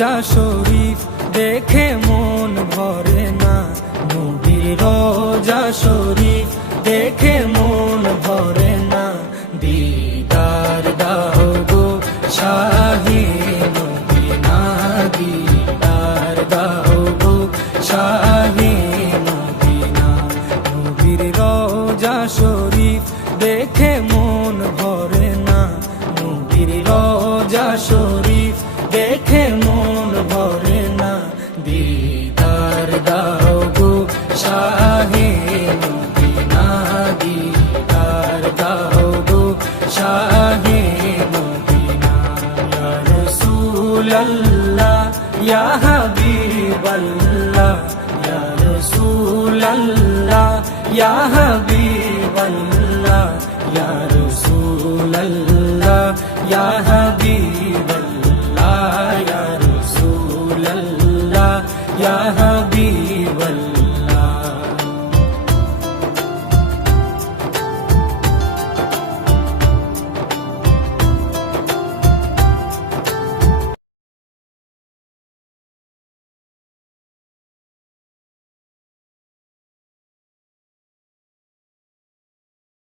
রোজা শরীফ দেখে মন ভরে না, নবীর রোজা শরীফ দেখে মন ভরে না। দিদার দাও গো শাহে মদিনা, দিদার দাও গো শাহে মদিনা। নবীর রোজা শরীফ দেখে মন ভরে না, নবীর রোজা শরীফ দেখে মন ভরে না। দিদার দাও গো শাহে মদিনা, দিদার দাও গো শাহে মদিনা। ইয়া রাসূলাল্লাহ ইয়া হাবিবাল্লাহ, ইয়া রাসূলাল্লাহ ইয়া হাবিবাল্লাহ, ইয়া রাসূলাল্লাহ ইয়া